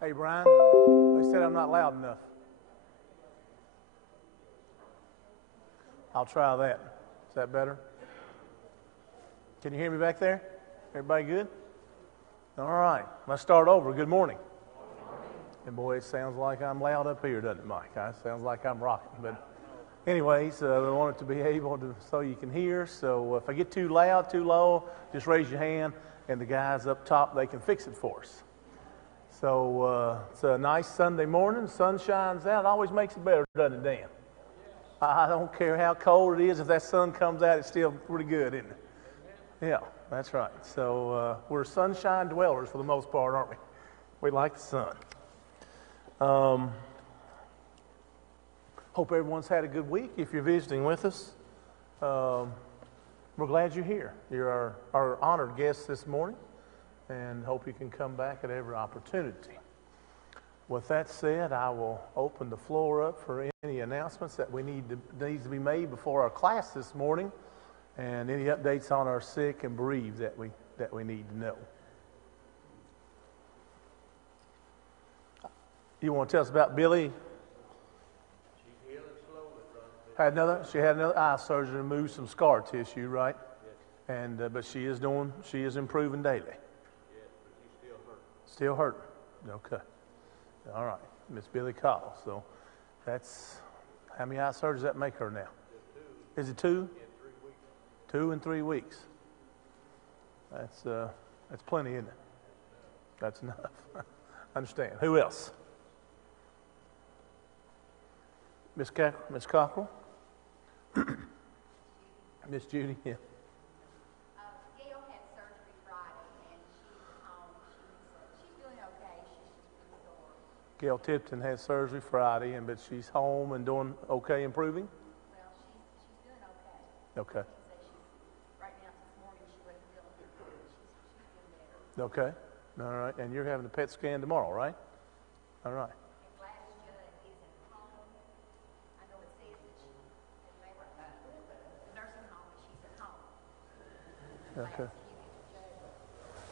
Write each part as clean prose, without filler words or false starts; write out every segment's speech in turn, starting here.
Hey, Brian, they said I'm not loud enough. I'll try that. Is that better? Can you hear me back there? Everybody good? All right. Let's start over. Good morning. And boy, it sounds like I'm loud up here, doesn't it, Mike? It sounds like I'm rocking. But anyways, we want it to be able to so you can hear. So if I get too loud, too low, just raise your hand, and the guys up top, they can fix it for us. So it's a nice Sunday morning. The sun shines out. It always makes it better, doesn't it, Dan? I don't care how cold it is. If that sun comes out, it's still pretty good, isn't it? Yeah, that's right. So we're sunshine dwellers for the most part, aren't we? We like the sun. Hope everyone's had a good week. If you're visiting with us, we're glad you're here. You're our honored guest this morning, and hope you can come back at every opportunity. With that said, I will open the floor up for any announcements that needs to be made before our class this morning, and any updates on our sick and bereaved that we need to know. You want to tell us about Billy? She's healing slowly. She had another eye surgery to remove some scar tissue, right? Yes. And but she is improving daily. Yes, but she's still hurting. Still hurting. Okay. All right, Miss Billy Call. So that's how many eye surgeries that make her now? Just 2. Is it 2? In 3 weeks. 2 in 3 weeks. That's plenty, isn't it? That's enough. I understand. Who else? Miss Cockrell? Miss Judy? Yeah. Gail had surgery Friday, and she's home. She's doing okay. She's just sore. Gail Tipton had surgery Friday, but she's home and doing okay, improving? Well, she's doing okay. Okay. Right now, this morning, she wasn't feeling good. She's doing better. Okay. All right. And you're having a PET scan tomorrow, right? All right. And Gladys Judd is at home. I know it says that she may work at the nursing home, but she's at home. Okay.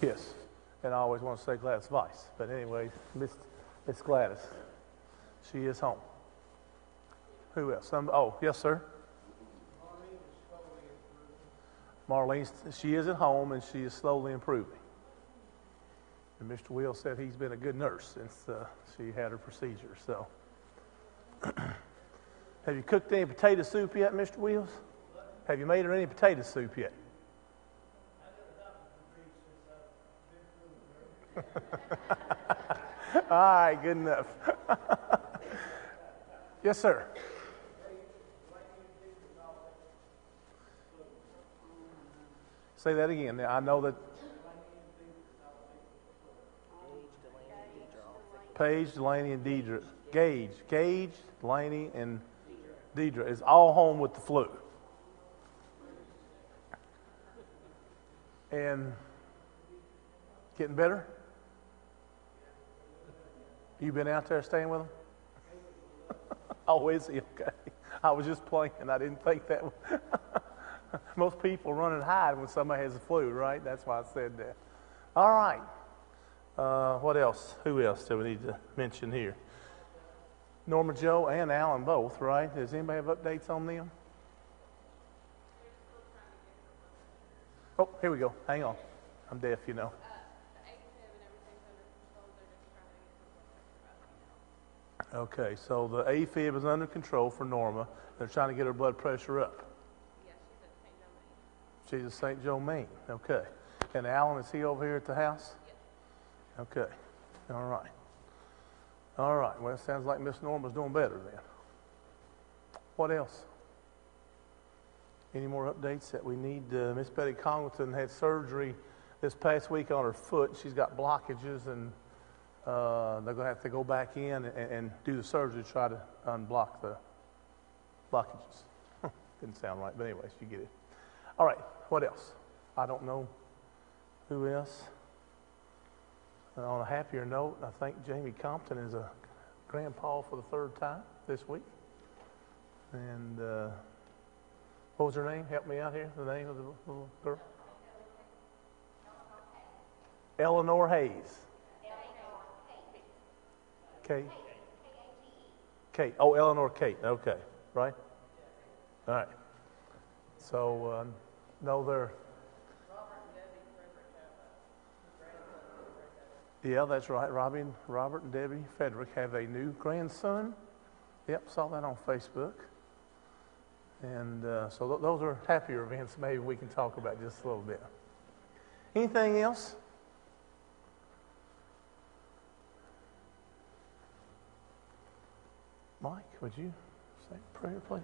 Yes. And I always want to say Gladys Vice. But anyway, Miss Gladys. She is home. Who else? Yes, sir. Marlene, she is at home and she is slowly improving. And Mr. Will said he's been a good nurse since she had her procedure. So, have you cooked any potato soup yet, Mr. Wills? Have you made her any potato soup yet? All right, good enough. Yes, sir. Say that again. Now, I know that Paige, Delaney, and Deidre. Gage, Delaney, and Deidre is all home with the flu. And getting better? You been out there staying with them? Oh, is he? Okay. I was just playing. I didn't think that. Most people run and hide when somebody has the flu, right? That's why I said that. All right. What else? Who else do we need to mention here? Norma Joe and Alan both, right? Does anybody have updates on them? Oh, here we go. Hang on. I'm deaf, you know. Okay, so the AFib is under control for Norma. They're trying to get her blood pressure up. She's at St. Joe, Maine. Okay. And Alan, is he over here at the house? Yes. Okay. All right. All right. Well, it sounds like Miss Norma's doing better then. What else? Any more updates that we need? Miss Betty Congleton had surgery this past week on her foot. She's got blockages, and they're going to have to go back in and do the surgery to try to unblock the blockages. Didn't sound right, but anyways, you get it. All right. What else? I don't know. Who else? On a happier note, I think Jamie Compton is a grandpa for the 3rd time this week. And what was her name? Help me out here. The name of the little girl? Eleanor Hayes. K? Kate. Oh, Eleanor Kate. Okay. Right? All right. So, no, they're. Yeah, that's right. Robert and Debbie Frederick have a new grandson. Yep, saw that on Facebook. And so those are happier events maybe we can talk about just a little bit. Anything else? Mike, would you say a prayer, please?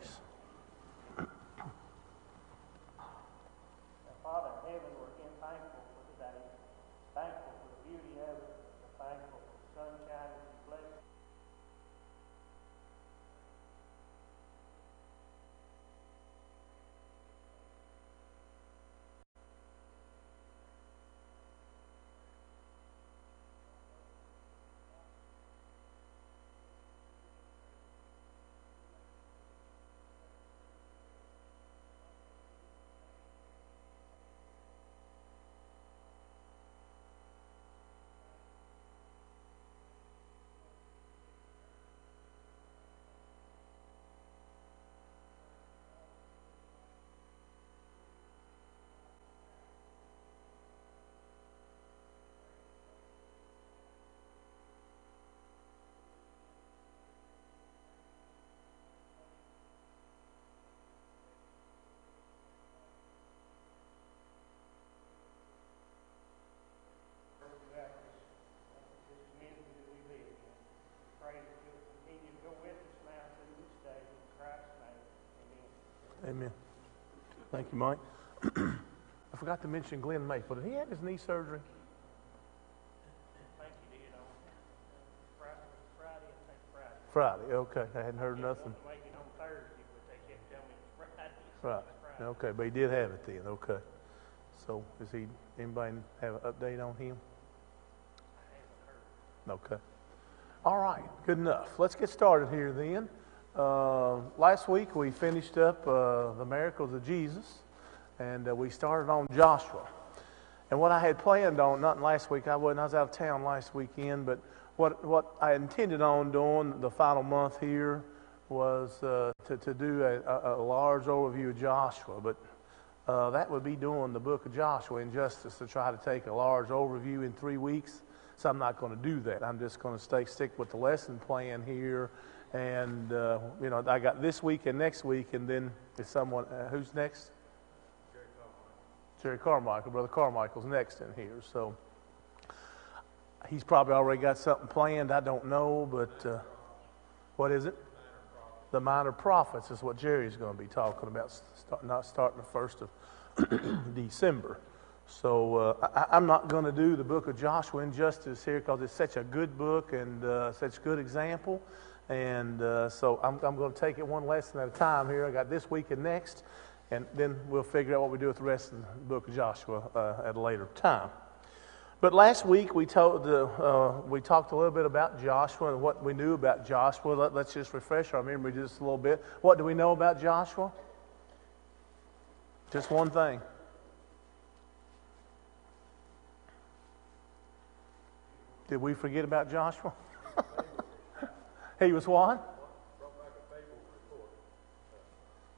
Father in heaven, we're again thankful for today. Thankful for the beauty of it. We're thankful for the sunshine and the blessing. Amen. Thank you, Mike. I forgot to mention Glenn Maple. Did he have his knee surgery? I think you did on Friday, I think Friday. Friday. Okay. I hadn't heard nothing. I wasn't making on Thursday, but they kept telling me it's Friday. So Right. it's Friday. Okay, but he did have it then. Okay. So is anybody have an update on him? I haven't heard. Okay. All right, good enough. Let's get started here then. Last week we finished up the miracles of Jesus, and we started on Joshua. And what I had planned on, not last week, I was out of town last weekend, but what I intended on doing the final month here was to do a large overview of Joshua. But that would be doing the book of Joshua in justice to try to take a large overview in 3 weeks. So I'm not going to do that. I'm just going to stick with the lesson plan here. And, I got this week and next week, and then if someone, who's next? Jerry Carmichael. Brother Carmichael's next in here. So he's probably already got something planned. I don't know, but what is it? The minor prophets is what Jerry's going to be talking about, not starting the 1st of December. So I'm not going to do the book of Joshua in justice here because it's such a good book and such a good example. And so I'm going to take it one lesson at a time here. I got this week and next, and then we'll figure out what we do with the rest of the book of Joshua at a later time. But last week we talked a little bit about Joshua and what we knew about Joshua. Let's just refresh our memory just a little bit. What do we know about Joshua? Just one thing. Did we forget about Joshua? He was what? Brought back a favorable report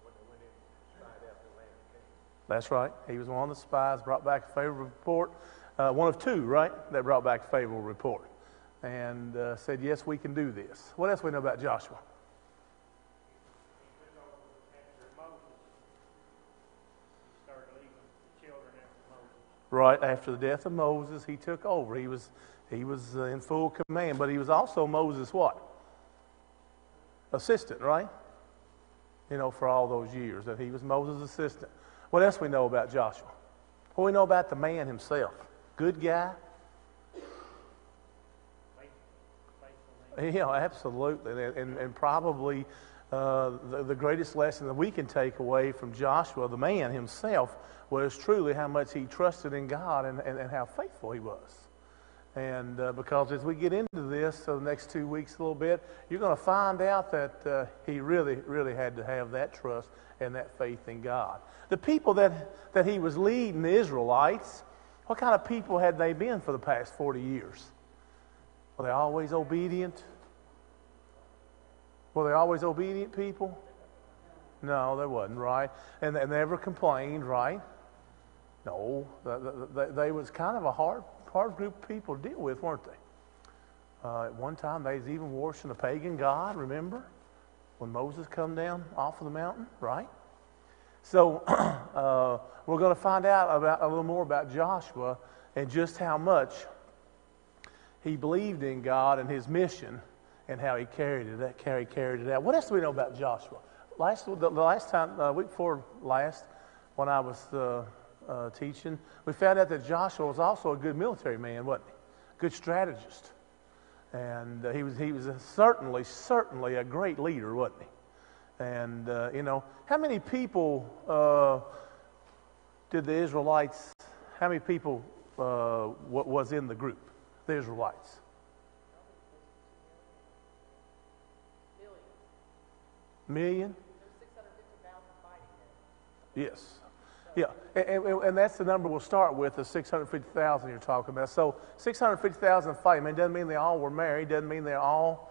when they went in and spied out the land of Canaan. That's right. He was one of the spies, brought back a favorable report. One of two, right, that brought back a favorable report. And said, yes, we can do this. What else we know about Joshua? He took over after Moses. He started leading the children after Moses. Right after the death of Moses, he took over. He was in full command, but he was also Moses' what? Assistant, right? For all those years that he was Moses' assistant. What else we know about Joshua? What do we know about the man himself? Good guy? Faithful. Yeah, absolutely. And probably the greatest lesson that we can take away from Joshua, the man himself, was truly how much he trusted in God and how faithful he was. And because as we get into this, so the next 2 weeks a little bit, you're going to find out that he really, really had to have that trust and that faith in God. The people that he was leading, the Israelites, what kind of people had they been for the past 40 years? Were they always obedient? Were they always obedient people? No, they wasn't, right? And they never complained, right? No, they was kind of a hard group of people to deal with, weren't they? At one time, they was even worshiping a pagan god, remember? When Moses come down off of the mountain, right? So we're going to find out about a little more about Joshua and just how much he believed in God and his mission and how he carried it out. What else do we know about Joshua? The last time, week before last, when I was teaching, we found out that Joshua was also a good military man, wasn't he? Good strategist. And he was certainly a great leader, wasn't he? And, how many people did the Israelites, how many people was in the group, the Israelites? Million? Yes. Yeah, and that's the number we'll start with, the 650,000 you're talking about. So 650,000 fighting, it doesn't mean they all were married, doesn't mean they all,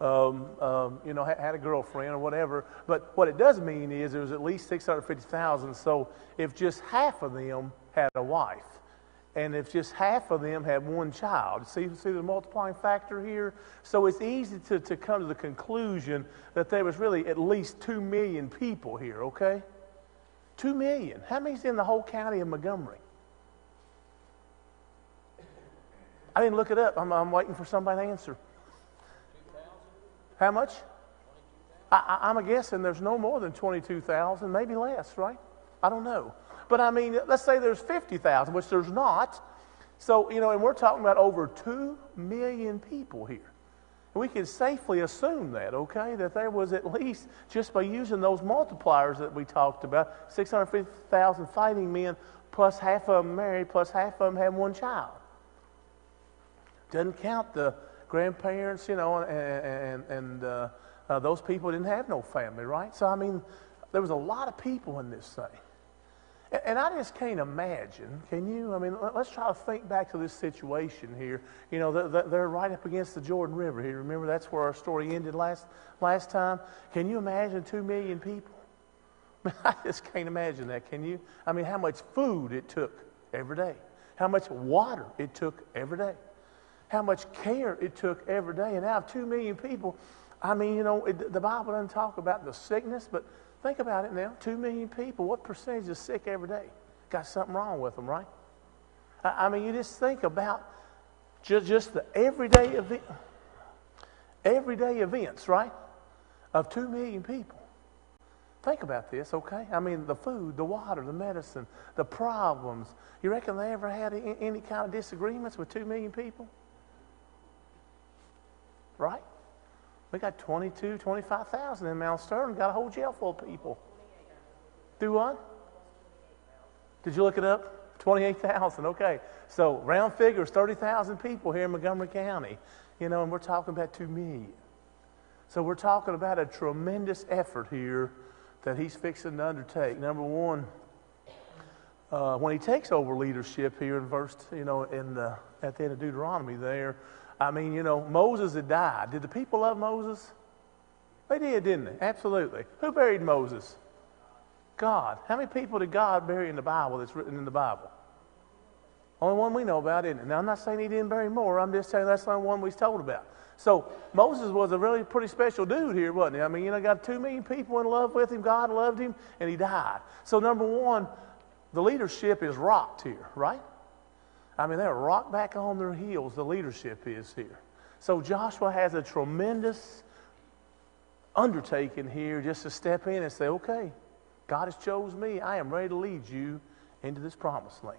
had a girlfriend or whatever. But what it does mean is there was at least 650,000. So if just half of them had a wife, and if just half of them had one child, see the multiplying factor here? So it's easy to come to the conclusion that there was really at least 2 million people here, okay? 2 million. How many's in the whole county of Montgomery? I didn't look it up. I'm waiting for somebody to answer. 2,000? How much? I'm guessing there's no more than 22,000, maybe less, right? I don't know. But I mean, let's say there's 50,000, which there's not. So, and we're talking about over 2 million people here. We can safely assume that, okay, that there was at least, just by using those multipliers that we talked about, 650,000 fighting men, plus half of them married, plus half of them had one child. Doesn't count the grandparents, and those people didn't have no family, right? So, I mean, there was a lot of people in this thing. And I just can't imagine, can you? I mean, let's try to think back to this situation here. They're right up against the Jordan River here. Remember, that's where our story ended last time. Can you imagine 2 million people? I just can't imagine that, can you? I mean, how much food it took every day. How much water it took every day. How much care it took every day. And out of 2 million people, I mean, the Bible doesn't talk about the sickness, but think about it now. 2 million people, what percentage is sick every day? Got something wrong with them, right? I mean, you just think about just the everyday events, right? Of 2 million people. Think about this, okay? I mean, the food, the water, the medicine, the problems. You reckon they ever had any kind of disagreements with 2 million people? Right? We got 25,000 in Mount Sterling. Got a whole jail full of people. Do what? Did you look it up? 28,000. Okay. So round figures, 30,000 people here in Montgomery County. And we're talking about 2 million. So we're talking about a tremendous effort here that he's fixing to undertake. Number one, when he takes over leadership here in verse, at the end of Deuteronomy there, I mean, Moses had died. Did the people love Moses? They did, didn't they? Absolutely. Who buried Moses? God. How many people did God bury in the Bible that's written in the Bible? Only one we know about, isn't it? Now, I'm not saying he didn't bury more. I'm just saying that's the only one we're told about. So Moses was a really pretty special dude here, wasn't he? I mean, got 2 million people in love with him. God loved him, and he died. So number one, the leadership is rocked here, right? I mean, they're rocked back on their heels, the leadership is here. So Joshua has a tremendous undertaking here just to step in and say, okay, God has chosen me. I am ready to lead you into this promised land.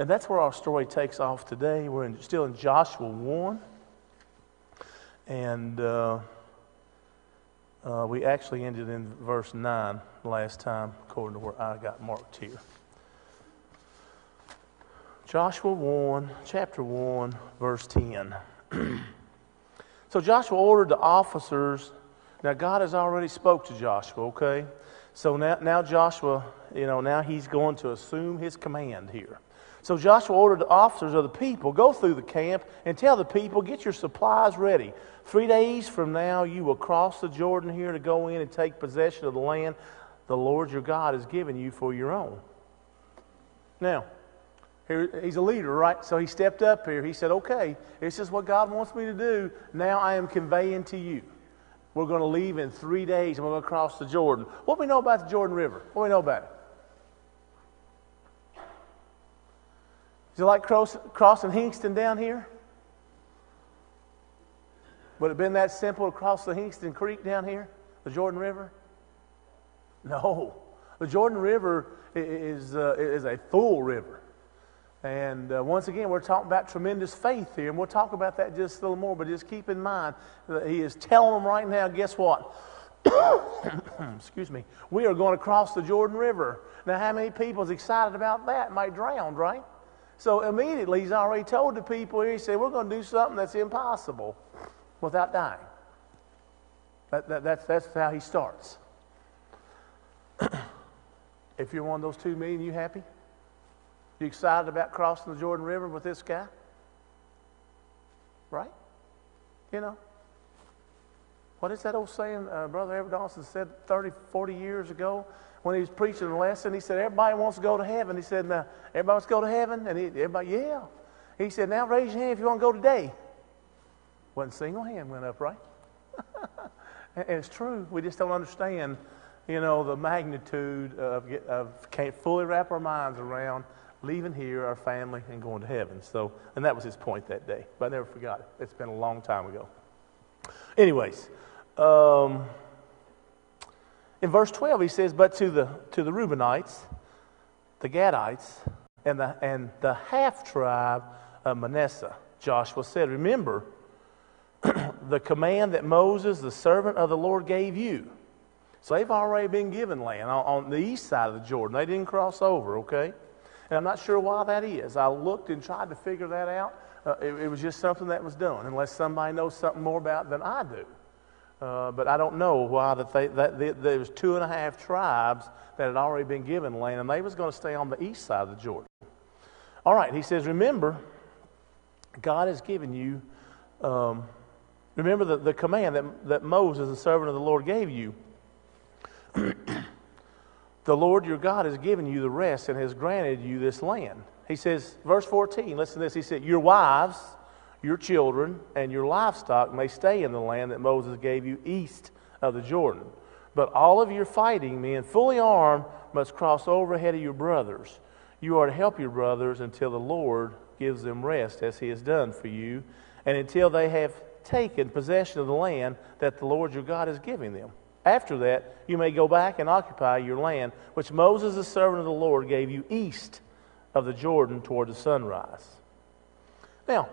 And that's where our story takes off today. We're still in Joshua 1. And we actually ended in verse 9 last time, according to where I got marked here. Joshua 1, chapter 1, verse 10. So Joshua ordered the officers. Now God has already spoke to Joshua, okay? So now Joshua, now he's going to assume his command here. So Joshua ordered the officers of the people, go through the camp and tell the people, get your supplies ready. 3 days from now you will cross the Jordan here to go in and take possession of the land the Lord your God has given you for your own. Now, here, he's a leader, right? So he stepped up here. He said, okay, this is what God wants me to do. Now I am conveying to you. We're going to leave in 3 days and we're going to cross the Jordan. What do we know about the Jordan River? What do we know about it? Is it like crossing Hingston down here? Would it have been that simple to cross the Hingston Creek down here? The Jordan River? No. The Jordan River is a full river. And once again, we're talking about tremendous faith here. And we'll talk about that just a little more. But just keep in mind that he is telling them right now, guess what? Excuse me. We are going to cross the Jordan River. Now, how many people is excited about that? Might drown, right? So immediately, he's already told the people here, he said, we're going to do something that's impossible without dying. That's how he starts. If you're one of those 2 million, you happy? You excited about crossing the Jordan River with this guy? Right? You know. What is that old saying Brother Everett Dawson said 30, 40 years ago when he was preaching a lesson? He said, everybody wants to go to heaven. He said, now, everybody wants to go to heaven? And everybody, yeah. He said, now raise your hand if you want to go today. Wasn't a single hand went up, right? And it's true. We just don't understand, you know, the magnitude of can't fully wrap our minds around leaving here, our family, and going to heaven. So, and that was his point that day. But I never forgot it. It's been a long time ago. Anyways, in verse 12 he says, but to the Reubenites, the Gadites, and the half tribe of Manasseh, Joshua said, remember the command that Moses, the servant of the Lord, gave you. So they've already been given land on the east side of the Jordan. They didn't cross over, okay? And I'm not sure why that is. I looked and tried to figure that out. It was just something that was done, unless somebody knows something more about it than I do. But I don't know why there was 2.5 tribes that had already been given land, and they was going to stay on the east side of the Jordan. All right, he says, remember, God has given you, remember the command that Moses, the servant of the Lord, gave you. The Lord your God has given you the rest and has granted you this land. He says, verse 14, listen to this. He said, your wives, your children, and your livestock may stay in the land that Moses gave you east of the Jordan. But all of your fighting men, fully armed, must cross over ahead of your brothers. You are to help your brothers until the Lord gives them rest, as he has done for you, and until they have taken possession of the land that the Lord your God is giving them. After that, you may go back and occupy your land, which Moses, the servant of the Lord, gave you east of the Jordan toward the sunrise. Now,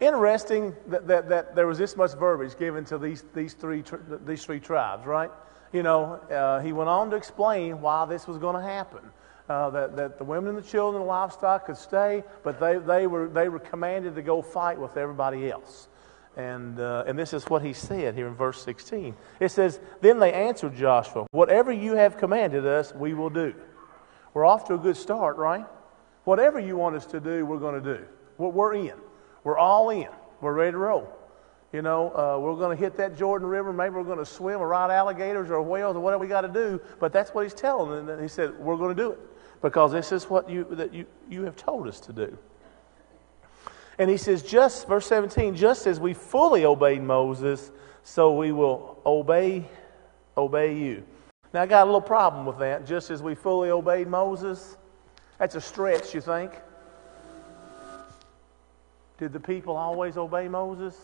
interesting that there was this much verbiage given to these three tribes, right? You know, he went on to explain why this was going to happen. That the women and the children and the livestock could stay, but they were commanded to go fight with everybody else. And this is what he said here in verse 16. It says, then they answered Joshua, whatever you have commanded us, we will do. We're off to a good start, right? Whatever you want us to do, we're going to do. We're in. We're all in. We're ready to roll. You know, we're going to hit that Jordan River. Maybe we're going to swim or ride alligators or whales or whatever we got to do. But that's what he's telling them. He said, we're going to do it because this is what you have told us to do. And he says, just, verse 17, just as we fully obeyed Moses, so we will obey you. Now, I got a little problem with that. Just as we fully obeyed Moses, that's a stretch, you think? Did the people always obey Moses?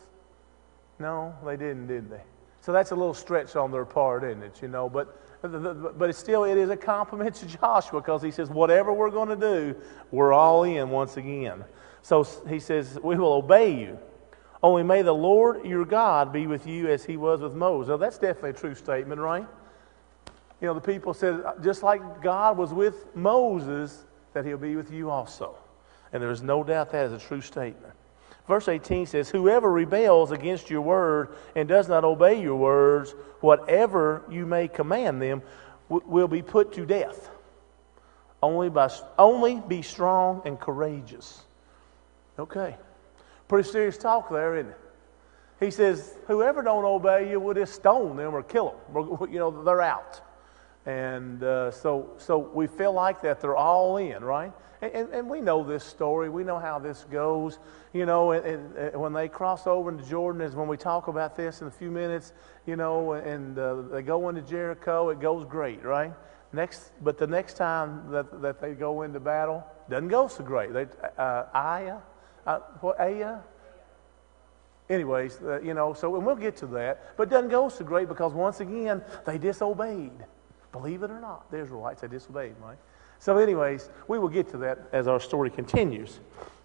No, they didn't, did they? So that's a little stretch on their part, isn't it? You know, but it is a compliment to Joshua because he says, whatever we're going to do, we're all in once again. So he says, we will obey you. Only may the Lord your God be with you as he was with Moses. Now, that's definitely a true statement, right? You know, the people said, just like God was with Moses, that he'll be with you also. And there is no doubt that is a true statement. Verse 18 says, whoever rebels against your word and does not obey your words, whatever you may command them, will be put to death. Only be strong and courageous. Okay. Pretty serious talk there, isn't it? He says, whoever don't obey you, we'll just stone them or kill them. They're out. And so we feel like that they're all in, right? And we know this story. We know how this goes. And when they cross over into Jordan, is when we talk about this in a few minutes, and they go into Jericho, it goes great, right? But the next time that they go into battle, doesn't go so great. Anyways, so and we'll get to that. But it doesn't go so great because once again, they disobeyed. Believe it or not, the Israelites, they disobeyed, right? So anyways, we will get to that as our story continues.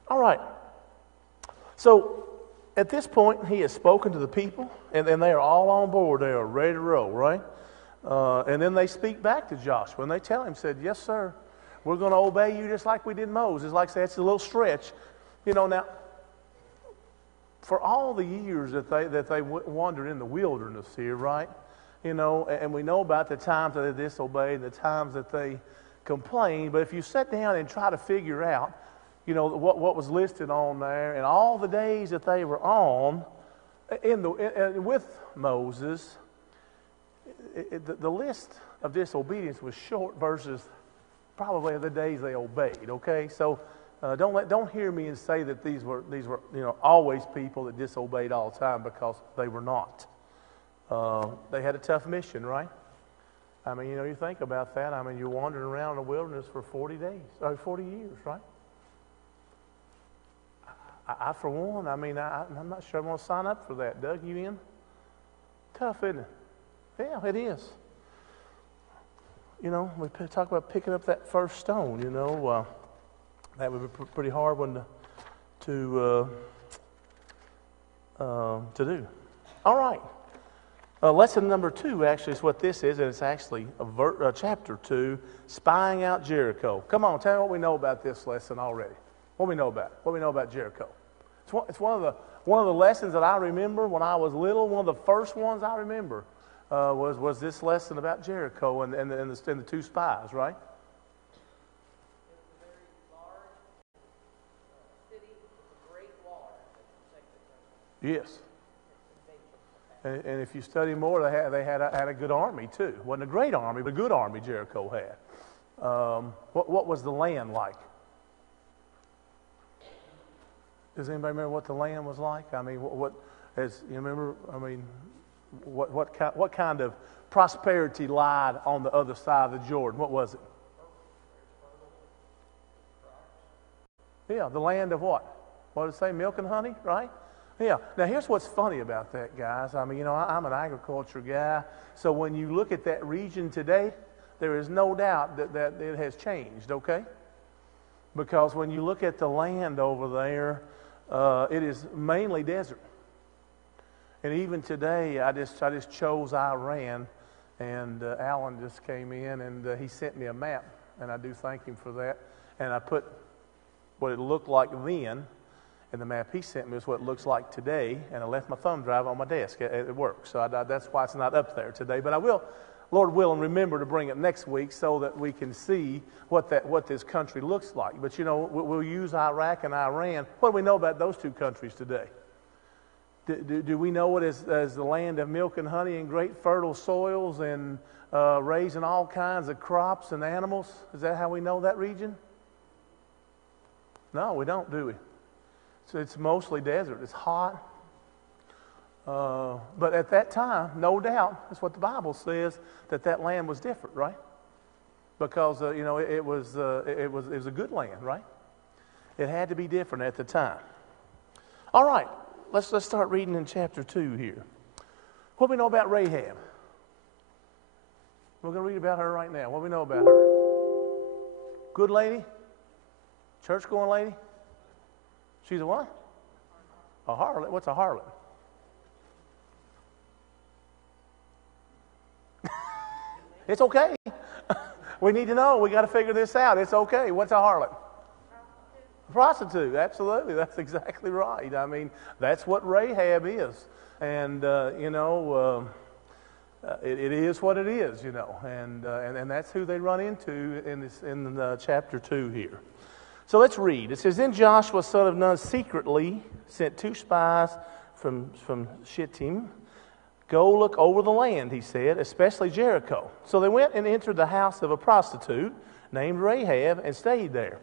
All right. So at this point, he has spoken to the people, and they are all on board. They are ready to roll, right? And then they speak back to Joshua, and they tell him, said, yes, sir, we're going to obey you just like we did Moses. Like I said, it's a little stretch. Now, for all the years that they wandered in the wilderness here, right? And we know about the times that they disobeyed, the times that they complained. But if you sit down and try to figure out, what was listed on there, and all the days that they were on with Moses, the list of disobedience was short versus probably the days they obeyed. Okay, so don't hear me and say that these were always people that disobeyed all the time, because they were not. They had a tough mission, right? I mean, you think about that. I mean, you're wandering around in the wilderness for 40 years, right? I for one, I mean, I'm not sure I'm going to sign up for that. Doug, you in? Tough, isn't it? Yeah, it is. We talk about picking up that first stone, that would be a pretty hard one to do. All right. Lesson number 2 actually is what this is, and it's actually chapter 2, spying out Jericho. Come on, tell me what we know about this lesson already. What do we know about it? What do we know about Jericho? It's one of the lessons that I remember when I was little. One of the first ones I remember was this lesson about Jericho and the 2 spies, right? Yes. And if you study more, they had a good army too. Wasn't a great army, but a good army Jericho had. What was the land like? Does anybody remember what the land was like? I mean, as you remember? I mean, what kind of prosperity lied on the other side of the Jordan? What was it? Yeah, the land of what? What did it say? Milk and honey, right? Yeah. Now, here's what's funny about that, guys. I mean, I'm an agriculture guy, so when you look at that region today, there is no doubt that it has changed, okay? Because when you look at the land over there, it is mainly desert. And even today, I just chose Iran, and Alan just came in, and he sent me a map, and I do thank him for that. And I put what it looked like then, and the map he sent me is what it looks like today, and I left my thumb drive on my desk at work. So that's why it's not up there today. But I will, Lord willing, remember to bring it next week so that we can see what this country looks like. But, we'll use Iraq and Iran. What do we know about those 2 countries today? Do we know it as the land of milk and honey and great fertile soils and raising all kinds of crops and animals? Is that how we know that region? No, we don't, do we? So it's mostly desert. It's hot. But at that time, no doubt, that's what the Bible says, that land was different, right? Because it was a good land, right? It had to be different at the time. All right, let's start reading in chapter 2 here. What do we know about Rahab? We're going to read about her right now. What do we know about her? Good lady? Church-going lady? She's a what? A harlot. What's a harlot? It's okay. We need to know. We got to figure this out. It's okay. What's a harlot? Prostitute. Absolutely. That's exactly right. I mean, that's what Rahab is. And, it is what it is, you know, and that's who they run into in chapter 2 here. So let's read. It says, "Then Joshua, son of Nun, secretly sent 2 spies from Shittim. Go look over the land," he said, "especially Jericho." So they went and entered the house of a prostitute named Rahab and stayed there.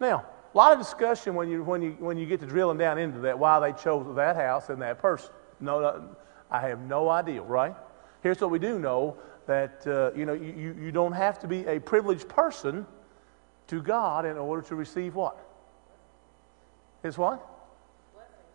Now, a lot of discussion when you get to drilling down into that, why they chose that house and that person. No, I have no idea, right? Here's what we do know, that you don't have to be a privileged person to God in order to receive what? His what?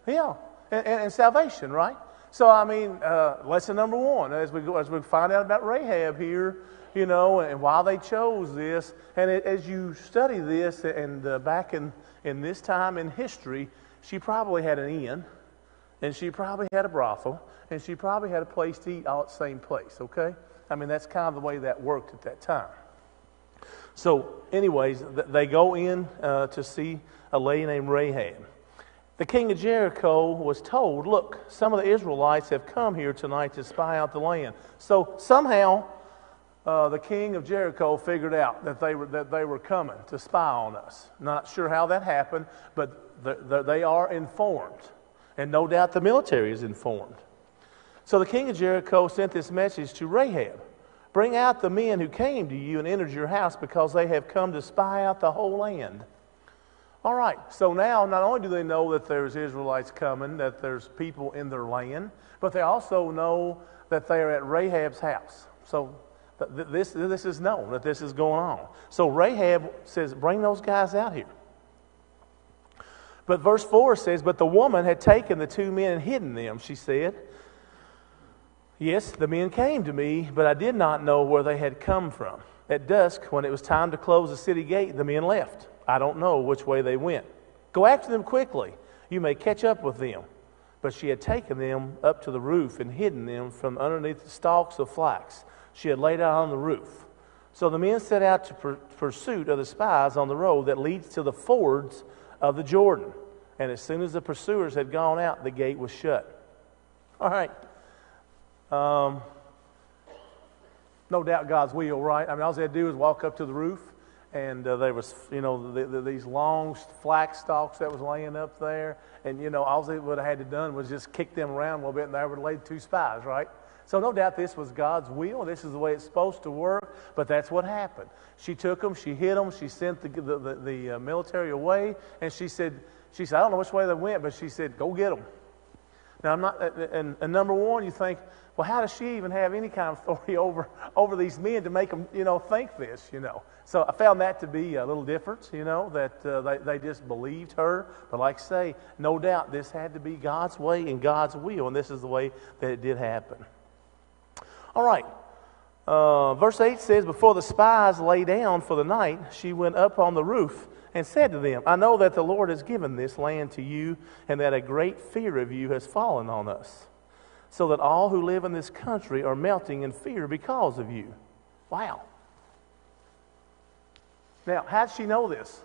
Yeah, and salvation, right? So, I mean, lesson number 1, as we find out about Rahab here, you know, and why they chose this, and as you study this, and back in this time in history, she probably had an inn, and she probably had a brothel, and she probably had a place to eat all at the same place, okay? I mean, that's kind of the way that worked at that time. So, anyways, they go in to see a lady named Rahab. The king of Jericho was told, "Look, some of the Israelites have come here tonight to spy out the land." So somehow the king of Jericho figured out that they were coming to spy on us. Not sure how that happened, but they are informed. And no doubt the military is informed. So the king of Jericho sent this message to Rahab: "Bring out the men who came to you and entered your house, because they have come to spy out the whole land." All right, so now not only do they know that there's Israelites coming, that there's people in their land, but they also know that they are at Rahab's house. So this is known, that this is going on. So Rahab says, "Bring those guys out here." But verse 4 says, "But the woman had taken the 2 men and hidden them," she said. "Yes, the men came to me, but I did not know where they had come from. At dusk, when it was time to close the city gate, the men left. I don't know which way they went. Go after them quickly. You may catch up with them." But she had taken them up to the roof and hidden them from underneath the stalks of flax she had laid out on the roof. So the men set out to pursuit of the spies on the road that leads to the fords of the Jordan. And as soon as the pursuers had gone out, the gate was shut. All right. No doubt God's will, right? I mean, all they had to do was walk up to the roof, and there was, these long flax stalks that was laying up there, and, all they would have had to done was just kick them around a little bit, and they would have laid 2 spies, right? So no doubt this was God's will. This is the way it's supposed to work, but that's what happened. She took them, she hid them, she sent the military away, and she said, I don't know which way they went, but she said, "Go get them." Now, I'm not, and number 1, you think, well, how does she even have any kind of authority over these men to make them, think this, So I found that to be a little different, that they just believed her. But like I say, no doubt this had to be God's way and God's will, and this is the way that it did happen. All right. Verse 8 says, "Before the spies lay down for the night, she went up on the roof and said to them, 'I know that the Lord has given this land to you, and that a great fear of you has fallen on us, so that all who live in this country are melting in fear because of you.'" Wow. Now, how did she know this?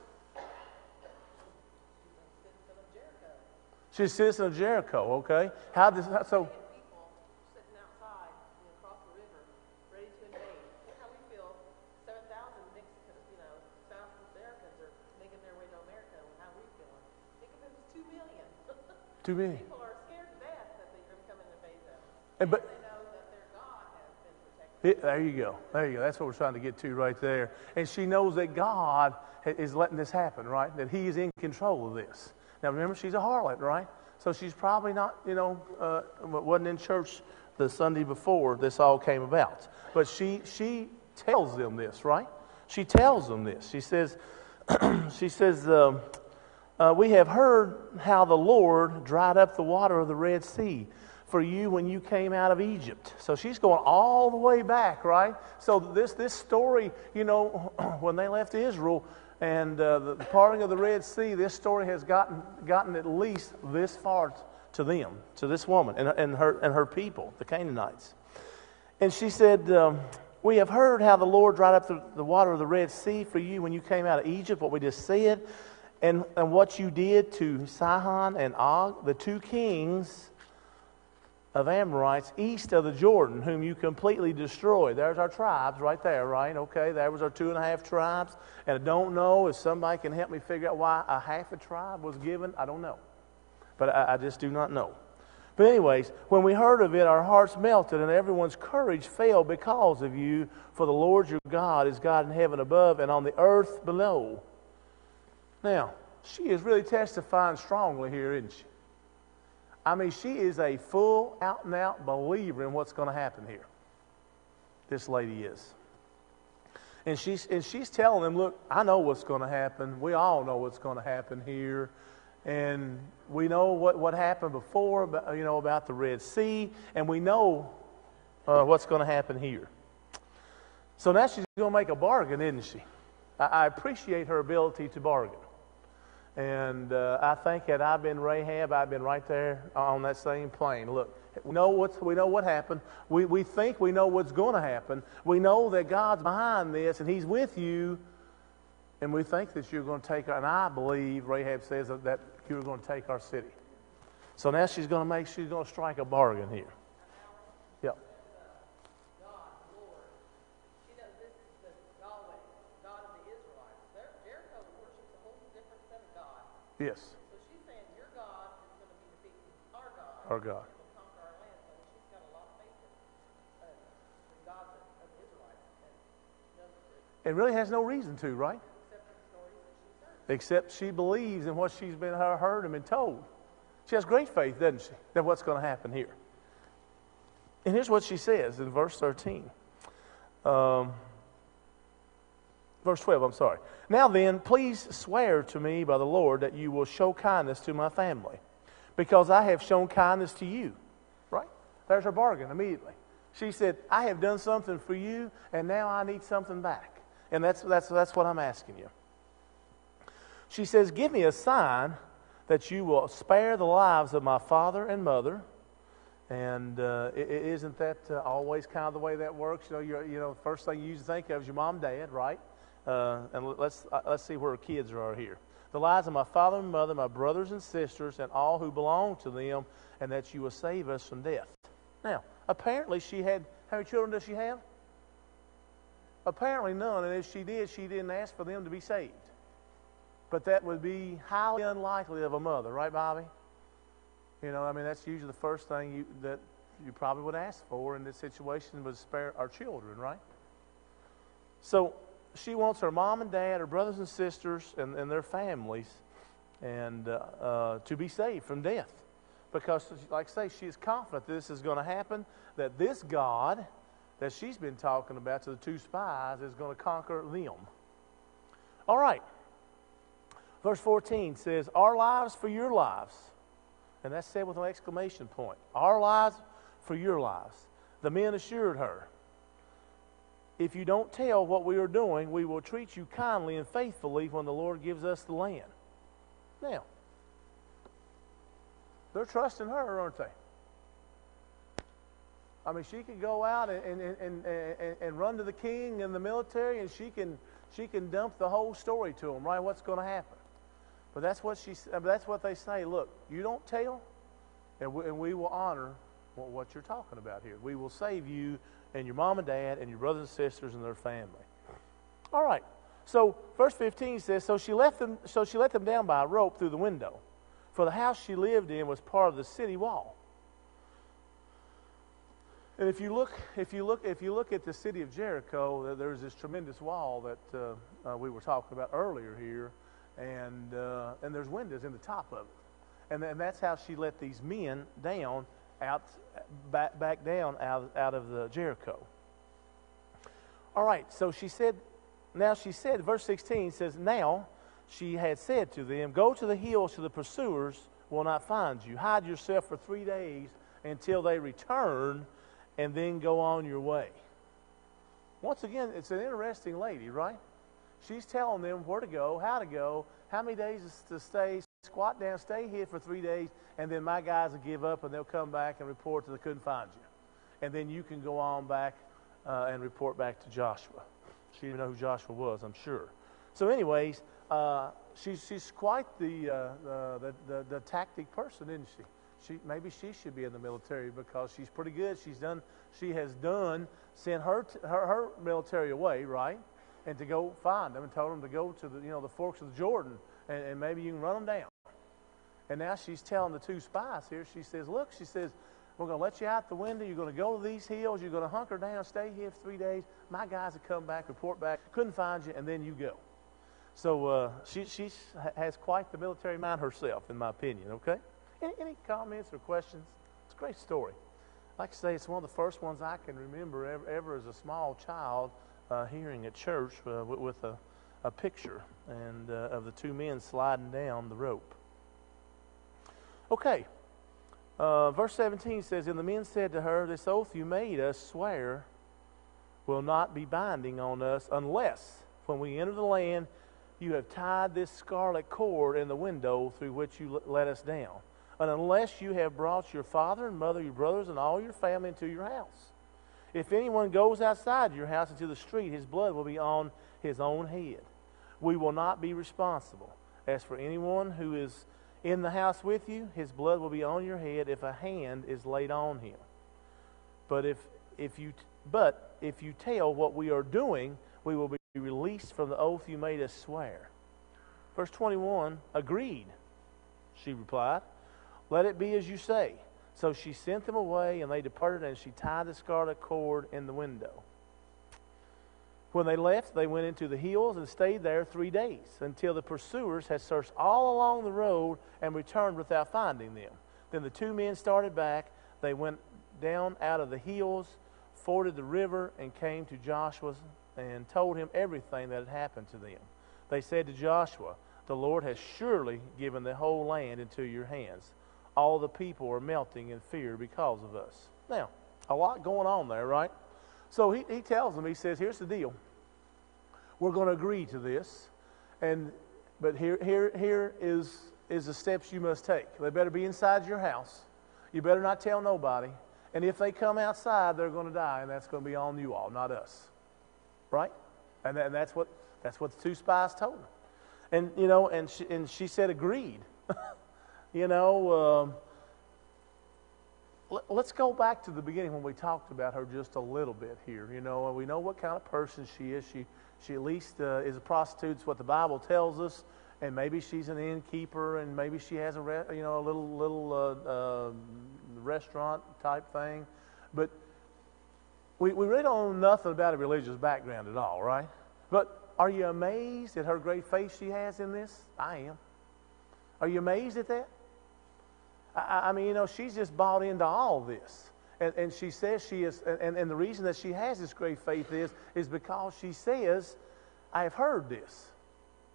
She's a citizen of Jericho, okay? So People sitting outside, across the river, ready to invade. Look how we feel. 7,000 South Americans are making their way to America, and how we feeling. Think of it as 2 million. 2 million. People are scared to death that they're going to come and invade them. But They know that their God has been protected. there you go. That's what we're trying to get to right there. And she knows that God is letting this happen, right? That He is in control of this. Now remember, she's a harlot, right? So she's probably not, wasn't in church the Sunday before this all came about. But she tells them this, right? She tells them this. She says, "We have heard how the Lord dried up the water of the Red Sea for you when you came out of Egypt." So she's going all the way back, right? So this story, when they left Israel and the parting of the Red Sea, this story has gotten at least this far to them, to this woman and her people, the Canaanites. And she said, "We have heard how the Lord dried up the water of the Red Sea for you when you came out of Egypt," what we just said, and what you did to Sihon and Og, the 2 kings of Amorites east of the Jordan, whom you completely destroyed. There's our tribes right there, right? Okay, there was our 2.5 tribes. And I don't know if somebody can help me figure out why a half a tribe was given. I don't know. But I just do not know. But anyways, when we heard of it, our hearts melted, and everyone's courage fell because of you. For the Lord your God is God in heaven above and on the earth below. Now, she is really testifying strongly here, isn't she? I mean, she is a full, out-and-out believer in what's going to happen here. This lady is. And she's telling them, look, I know what's going to happen. We all know what's going to happen here. And we know what happened before, about the Red Sea. And we know what's going to happen here. So now she's going to make a bargain, isn't she? I appreciate her ability to bargain. And I think had I been Rahab, I'd been right there on that same plane. Look, we know what happened. We think we know what's going to happen. We know that God's behind this, and He's with you. And we think that you're going to take, and I believe Rahab says that you're going to take our city. So now she's going to strike a bargain here. Yep. God, Lord, she knows this is the Yahweh, God of the Israelites. Jericho worships a whole different set of God. Yes. So she's saying your God is going to be defeating our God. Our God. And will conquer our land. So she's got a lot of faith in the God of the Israelites. And knows that And really has no reason to, right? Except she believes in what she's been heard and been told. She has great faith, doesn't she, that what's going to happen here. And here's what she says in verse 13. Verse 12, I'm sorry. Now then, please swear to me by the Lord that you will show kindness to my family, because I have shown kindness to you. Right? There's her bargain immediately. She said, I have done something for you, and now I need something back. And that's what I'm asking you. She says, give me a sign that you will spare the lives of my father and mother. And isn't that always kind of the way that works? The first thing you usually think of is your mom and dad, right? And let's see where her kids are here. The lives of my father and mother, my brothers and sisters, and all who belong to them, and that you will save us from death. Now, apparently she had, how many children does she have? Apparently none, and if she did, she didn't ask for them to be saved. But that would be highly unlikely of a mother, right, Bobby? That's usually the first thing that you probably would ask for in this situation, was spare our children, right? So she wants her mom and dad, her brothers and sisters, and their families, and to be saved from death. Because, like I say, she is confident this is going to happen, that this God that she's been talking about to the two spies is going to conquer them. All right. Verse 14 says, our lives for your lives. And that's said with an exclamation point. Our lives for your lives. The men assured her, if you don't tell what we are doing, we will treat you kindly and faithfully when the Lord gives us the land. Now, they're trusting her, aren't they? I mean, she can go out and run to the king and the military, and she can dump the whole story to him, right? What's going to happen? But that's what they say. Look, you don't tell, and we will honor what you're talking about here. We will save you and your mom and dad and your brothers and sisters and their family. All right. So verse 15 says, so she let them down by a rope through the window, for the house she lived in was part of the city wall. And if you look at the city of Jericho, there's this tremendous wall that we were talking about earlier here, and there's windows in the top of it, and that's how she let these men down back down out of the Jericho. All right, so she said, verse 16 says, now she had said to them, go to the hills, so the pursuers will not find you. Hide yourself for 3 days until they return, and then go on your way. Once again, it's an interesting lady, right? She's telling them where to go, how many days to stay, squat down, stay here for 3 days, and then my guys will give up and they'll come back and report that they couldn't find you. And then you can go on back and report back to Joshua. She didn't know who Joshua was, I'm sure. So anyways, she's quite the tactic person, isn't she? maybe she should be in the military because she's pretty good. She has sent her military away, right? And to go find them and told them to go to the forks of the Jordan and maybe you can run them down. And now she's telling the two spies here, she says, look, she says, we're going to let you out the window. You're going to go to these hills. You're going to hunker down, stay here for 3 days. My guys will come back, report back, couldn't find you, and then you go. So she has quite the military mind herself, in my opinion, okay? Any comments or questions? It's a great story. Like I say, it's one of the first ones I can remember ever as a small child hearing at church with a picture and of the two men sliding down the rope. Okay. Verse 17 says, and the men said to her, this oath you made us swear will not be binding on us unless, when we enter the land, you have tied this scarlet cord in the window through which you let us down. And unless you have brought your father and mother, your brothers, and all your family into your house. If anyone goes outside your house into the street, his blood will be on his own head. We will not be responsible. As for anyone who is in the house with you, his blood will be on your head if a hand is laid on him. But if you tell what we are doing, we will be released from the oath you made us swear. Verse 21, agreed, she replied. Let it be as you say. So she sent them away, and they departed, and she tied the scarlet cord in the window. When they left, they went into the hills and stayed there 3 days, until the pursuers had searched all along the road and returned without finding them. Then the two men started back. They went down out of the hills, forded the river, and came to Joshua and told him everything that had happened to them. They said to Joshua, the Lord has surely given the whole land into your hands. All the people are melting in fear because of us. Now, a lot going on there, right? So he tells them, he says, here's the deal. We're going to agree to this, but here is the steps you must take. They better be inside your house. You better not tell nobody. And if they come outside, they're going to die, and that's going to be on you all, not us. Right? And that's what the two spies told her. And she said agreed. Let's go back to the beginning when we talked about her just a little bit here. We know what kind of person she is. She at least is a prostitute. It's what the Bible tells us. And maybe she's an innkeeper, and maybe she has a little restaurant type thing. But we really don't know nothing about a religious background at all, right? But are you amazed at her great faith she has in this? I am. Are you amazed at that? I mean, she's just bought into all this. And she says she is, and the reason that she has this great faith is because she says, I have heard this.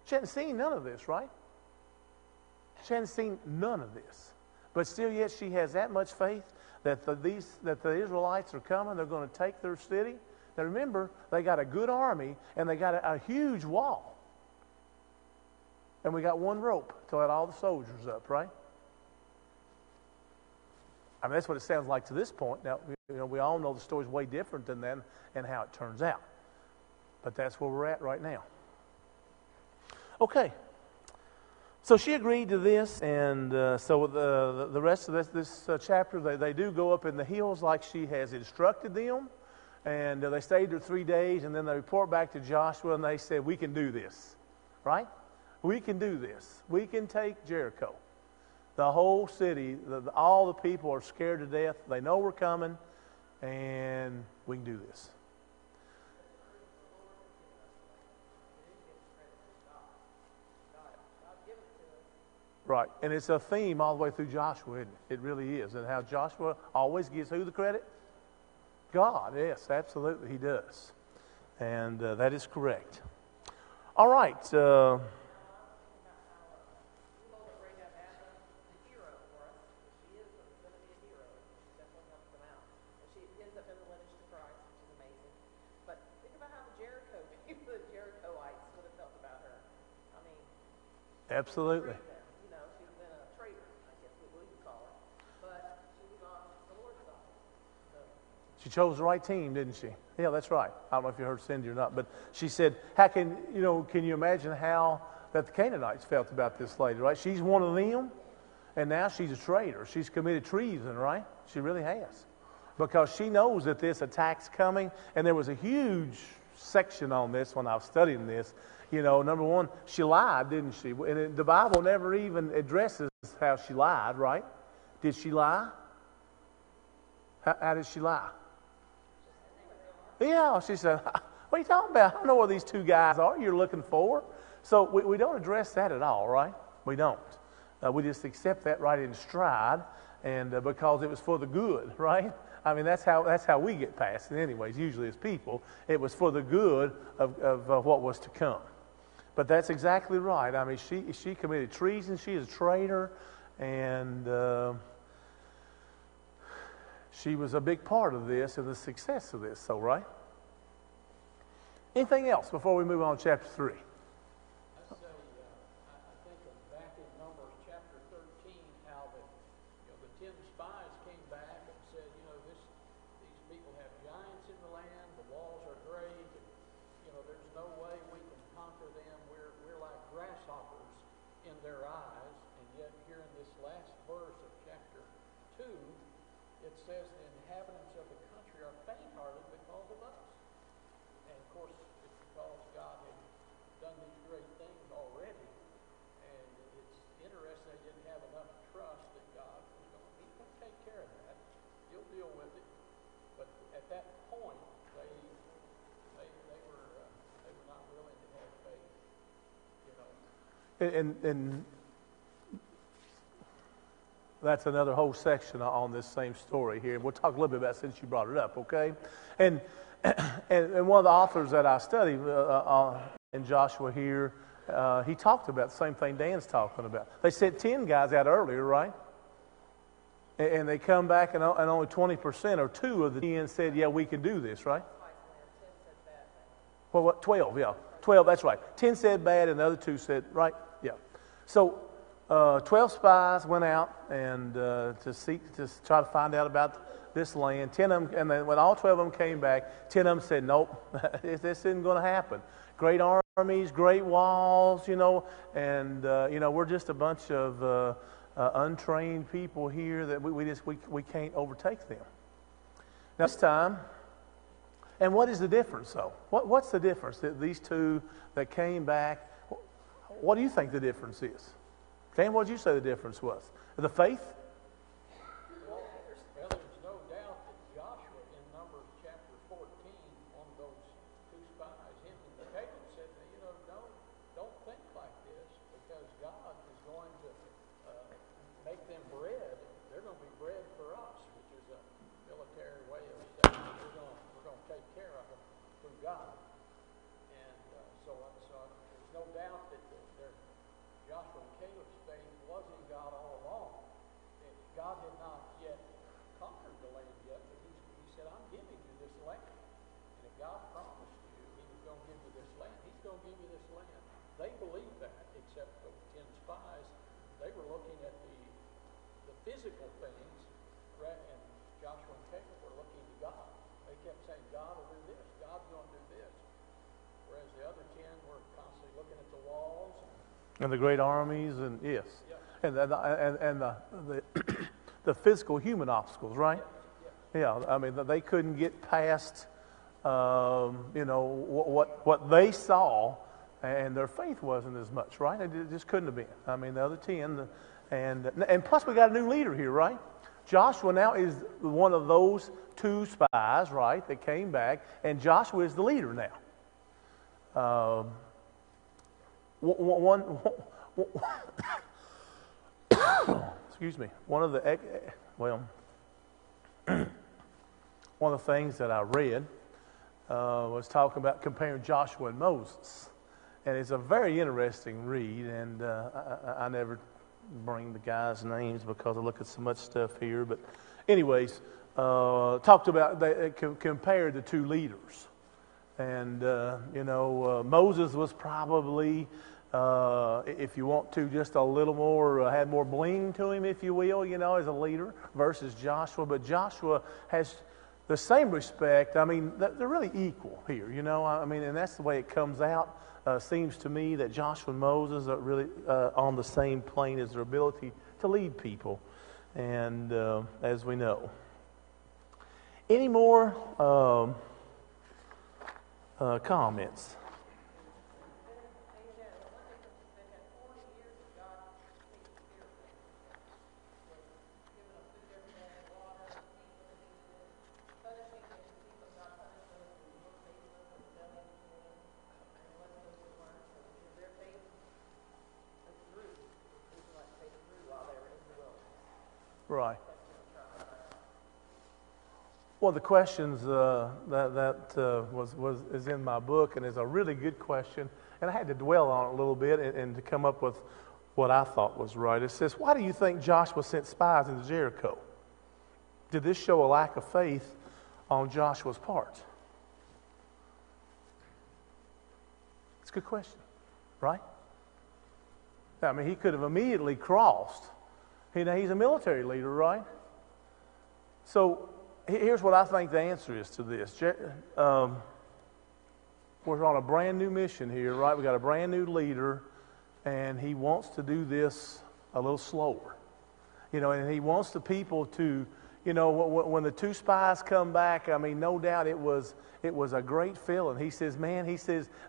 She hadn't seen none of this, right? She hadn't seen none of this. But still yet she has that much faith that the Israelites are coming. They're going to take their city. Now remember, they got a good army, and they got a huge wall. And we got one rope to let all the soldiers up, right? I mean, that's what it sounds like to this point. Now, we all know the story's way different than that and how it turns out. But that's where we're at right now. Okay. So she agreed to this, and so the rest of this chapter, they do go up in the hills like she has instructed them, and they stayed there 3 days, and then they report back to Joshua, and they said, we can do this, right? We can do this. We can take Jericho. The whole city, all the people are scared to death. They know we're coming, and we can do this. Right, and it's a theme all the way through Joshua, isn't it? It really is. And how Joshua always gives who the credit? God, yes, absolutely, he does. And that is correct. All right. Absolutely. She was a traitor, I guess we would call it. But she was on the Lord's side. She chose the right team, didn't she? Yeah, that's right. I don't know if you heard Cindy or not, but she said, "How can you imagine how that the Canaanites felt about this lady, right? She's one of them, And now she's a traitor. She's committed treason, right? She really has. Because she knows that this attack's coming. And there was a huge section on this when I was studying this. You know, number one, she lied, didn't she? And the Bible never even addresses how she lied, right? Did she lie? How did she lie? Yeah, she said, what are you talking about? I don't know where these two guys are you're looking for. So we don't address that at all, right? We don't. We just accept that right in stride, and because it was for the good, right? I mean, that's how we get past it anyways, usually as people. It was for the good of what was to come. But that's exactly right. I mean, she committed treason. She is a traitor, and she was a big part of this and the success of this, so right? Anything else before we move on to chapter 3? I think of back in Numbers chapter 13, how the 10 spies came back and said, these people have giants in the land, the walls are great, and, there's no way we can conquer them. We're like grasshoppers in their eyes. And yet here in this last verse of chapter 2, it says the inhabitants of the country are faint-hearted because of us. And of course, it's because God had done these great things already. And it's interesting they didn't have enough trust that God was he's going to take care of that. He'll deal with it. But at that point, they were not willing to have faith. And that's another whole section on this same story here. We'll talk a little bit about it since you brought it up, okay? And one of the authors that I studied in Joshua here, he talked about the same thing Dan's talking about. They sent 10 guys out earlier, right? And they come back and only 20% or 2 of the 10 said, yeah, we can do this, right? Well, what? 12, yeah. 12, that's right. 10 said bad and the other 2 said, right? Yeah. So 12 spies went out and to try to find out about this land. 10 of them, and then when all 12 of them came back, 10 of them said, nope, this isn't going to happen. Great armies, great walls, and we're just a bunch of untrained people here that we can't overtake them. Now this time, and what is the difference though? What's the difference? These 2 that came back, what do you think the difference is? Dan, what did you say the difference was? The faith? Well, there's no doubt that Joshua in Numbers chapter 14, one of those 2 spies, him and Caleb said, don't think like this, because God is going to make them bread. They're going to be bread for us, which is a military way of saying we're going to take care of them through God. And so there's no doubt that Joshua and Caleb's faith was in God all along. And God had not yet conquered the land yet, but he said, I'm giving you this land. And if God promised you he was going to give you this land, he's going to give you this land. They believed that, except for the 10 spies. They were looking at the physical things, and Joshua and Caleb were looking to God. They kept saying, God will do this, God's going to do this. Whereas the other 10 were constantly looking at the walls. And the great armies, and yes. Yeah. And the physical human obstacles, right? Yeah, I mean, they couldn't get past, what they saw, and their faith wasn't as much, right? It just couldn't have been. I mean, the other 10, and plus we got a new leader here, right? Joshua now is one of those 2 spies, right, that came back, and Joshua is the leader now. Excuse me. One of the things that I read was talking about comparing Joshua and Moses, and it's a very interesting read. And I never bring the guys' names because I look at so much stuff here. But, anyways, talked about they compared the 2 leaders, and Moses was probably. If you want to, just a little more, had more bling to him, if you will, as a leader, versus Joshua. But Joshua has the same respect. I mean, they're really equal here, I mean, and that's the way it comes out. Seems to me that Joshua and Moses are really on the same plane as their ability to lead people, and as we know. Any more comments? Right. Well, the questions is in my book, and is a really good question, and I had to dwell on it a little bit and to come up with what I thought was right. It says, why do you think Joshua sent spies into Jericho? Did this show a lack of faith on Joshua's part? It's a good question, right? I mean, he could have immediately crossed. He's a military leader, right? So here's what I think the answer is to this. We're on a brand new mission here, right? We got a brand new leader, and he wants to do this a little slower. And he wants the people to, when the two spies come back, I mean, no doubt it was a great feeling. He says,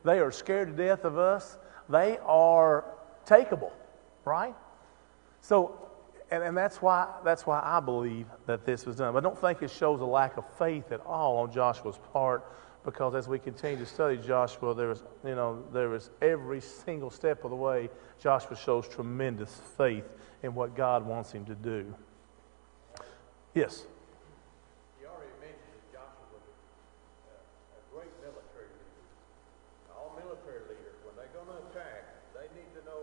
they are scared to death of us. They are takeable, right? So, and that's why I believe that this was done. But I don't think it shows a lack of faith at all on Joshua's part, because as we continue to study Joshua, there was every single step of the way, Joshua shows tremendous faith in what God wants him to do. Yes? You already mentioned that Joshua was a great military leader. All military leaders, when they're going to attack, they need to know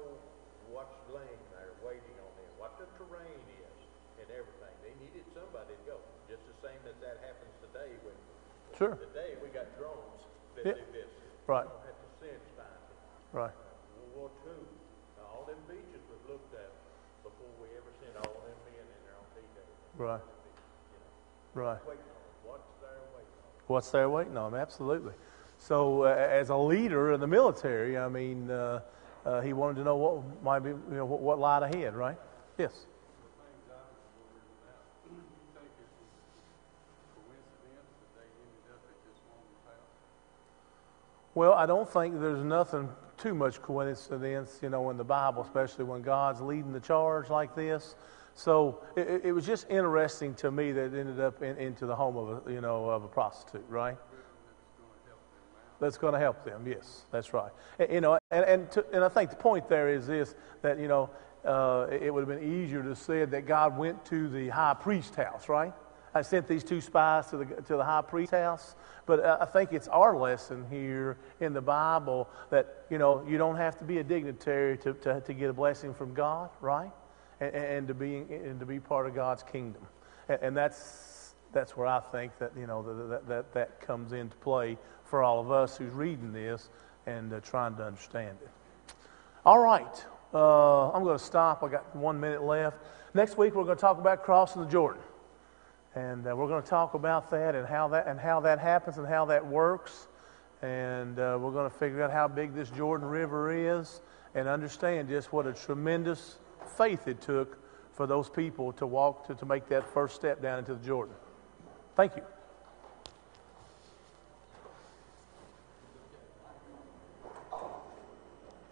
what's laying there waiting on them, what the terrain is, and everything. They needed somebody to go. Just the same as that happens today. Sure. Today we got drones that Yeah. do this. Right. We don't have to send spies. Right. World War II, all them beaches was looked at before we ever sent all them men in there on D-Day. Right. Right. Waiting on them. What's there waiting on them? What's there waiting on him? Absolutely. So, as a leader in the military, I mean, he wanted to know what might be, what lied ahead, right? Yes. Well, I don't think there's nothing too much coincidence, in the Bible, especially when God's leading the charge like this. So it was just interesting to me that it ended up into the home of a prostitute, right? That's going to help them. Yes, that's right. And I think the point there is this, that it would have been easier to say that God went to the high priest's house, right? I sent these two spies to the high priest's house. But I think it's our lesson here in the Bible that, you don't have to be a dignitary to get a blessing from God, right? And to be part of God's kingdom. And that's where I think that, that comes into play for all of us who's reading this and trying to understand it. All right. I'm going to stop. I got 1 minute left. Next week we're going to talk about crossing the Jordan. And we're going to talk about that and how that happens and how that works. And we're going to figure out how big this Jordan River is and understand just what a tremendous faith it took for those people to walk to make that first step down into the Jordan. Thank you.